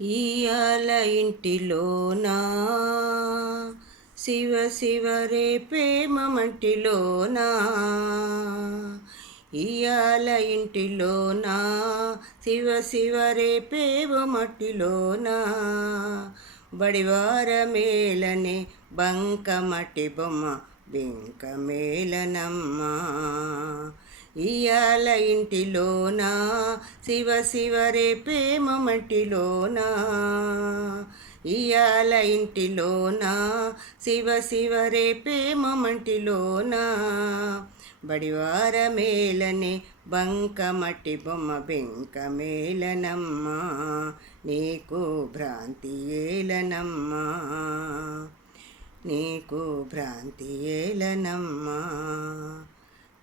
ఇయాల ఇంటిలోనా శివ శివ రేపే మమంటిలోనా ఇయాల ఇంటిలోనా శివ శివ రేపే మట్టిలోనా బడివార మేలనే బంక మట్టి బొమ్మ బింక మేలనమ్మా ఇయాల ఇంటిలోనా శివ శివ రేపే మమంటిలోనా ఇయాల ఇంటిలోనా శివ శివ రేపే మమంటిలోనా బడివార మేలనే బంక మట్టి బొమ్మ బెంక మేలనమ్మా నీకు భ్రాంతి ఏలనమ్మా నీకు భ్రాంతి ఏలనమ్మా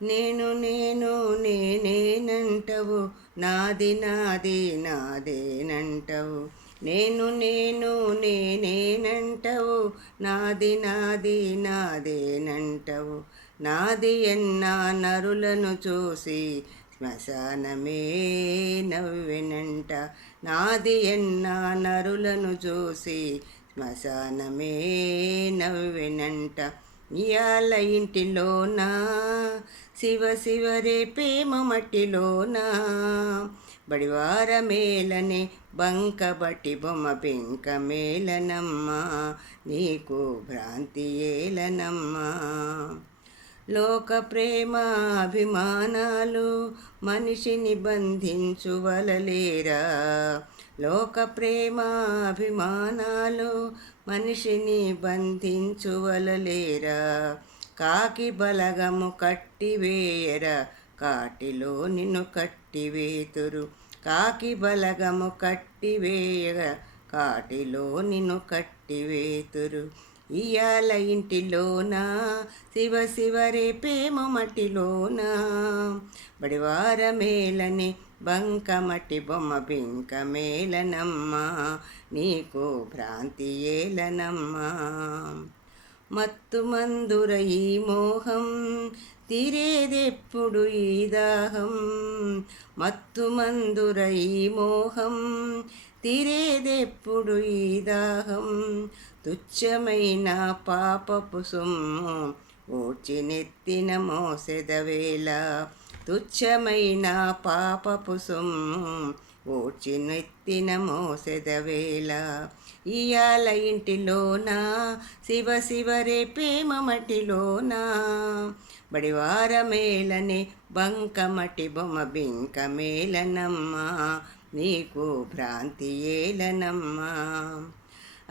నేను నేను నేనేనంటవు నాది నాది నాదేనంటవు నేను నేను నేనేనంటవు నాది నాది నాదేనంటవు నాది ఎన్నా నరులను చూసి శ్మశానమే నవ్వెనంట నాది ఎన్నా నరులను చూసి శ్మశానమే నవ్వెనంట ఇయాల ఇంటిలోనా శివ శివ రేపే మట్టిలోనా బడివార మేలనే బంక బట్టి బొమ్మ పెంక మేలనమ్మా నీకు భ్రాంతి ఏలనమ్మా లోక ప్రేమ అభిమానాలు మనిషిని బంధించువలలేరా లోక ప్రేమ అభిమానాలు మనిషిని బంధించువలలేరా కాకి బలగము కట్టివేయరా కాటిలో నిన్ను కట్టివేతురు కాకి బలగము కట్టివేయగా కాటిలో నిన్ను కట్టివేతురు ఇయాల ఇంటిలోనా శివ శివ రేపే మట్టిలోనా బడివార మేలని బంక మట్టి బొమ్మ బింక మేలనమ్మా నీకు భ్రాంతి ఏలనమ్మా మత్తు మందుర ఈ మోహం తీరేదెప్పుడు ఈ దాహం మత్తు మందుర ఈ మోహం తీరేదెప్పుడు ఈ దాహం తుచ్చమైన పాపపు సొమ్ము ఓడ్చి నెత్తిన మోసెదవేళ తుచ్చమైన పాపపు సొమ్ము ఓడ్చి నెత్తిన మోసెదవేళ ఇయాల ఇంటిలోనా శివ శివ రేపే మట్టిలోనా బడివార మేలనే బంక మట్టి బొమ్మ బింక మేలనమ్మా నీకు భ్రాంతి ఏలనమ్మా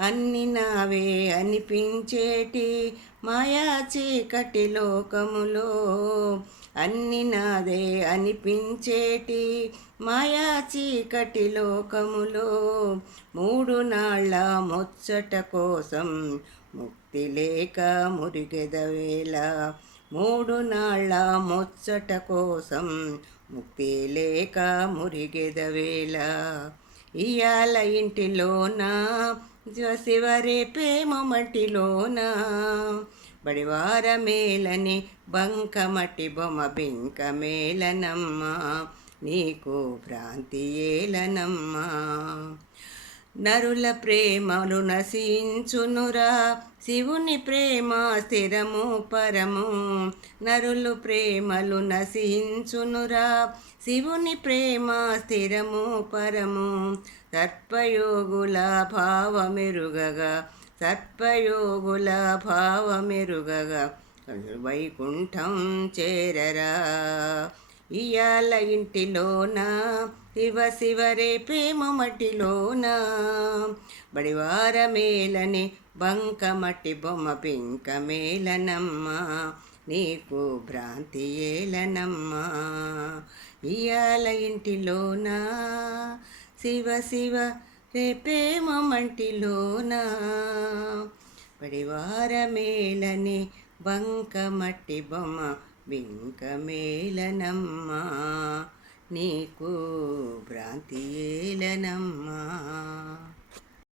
అన్ని నావే అనిపించేటి మాయా చీకటి లోకములో అన్ని నాదే అనిపించేటి మాయా చీకటి లోకములో 3 నాళ్ళ ముచ్చట కోసం ముక్తి లేక మురిగెదవేళ 3 నాళ్ళ ముచ్చట కోసం ముక్తి లేక మురిగెదవేళ ఇయాల ఇంటిలోనా శివ రేపే మట్టిలోనా బడివార మేలని బంక మట్టి బొమ్మ బింక మేలనమ్మా నీకు భ్రాంతి ఏలనమ్మా నరుల ప్రేమలు నశించునురా శివుని ప్రేమ స్థిరము పరము నరులు ప్రేమలు నశించునురా శివుని ప్రేమ స్థిరము పరము సర్పయోగుల భావమెరుగగా సర్పయోగుల భావమెరుగగా వైకుంఠం చేరరా ఇయాల ఇంటిలోనా శివ శివ రేపే మట్టిలోనా బడివార మేలని బంక మట్టి బొమ్మ పింక మేలనమ్మా నీకు భ్రాంతి ఏలనమ్మా ఇయాల ఇంటిలోనా శివ శివ రేపే మట్టిలోనా బడివార మేలని బంక మట్టి బొమ్మ బింక మేలనమ్మా నీకు భ్రాంతి ఏలనమ్మా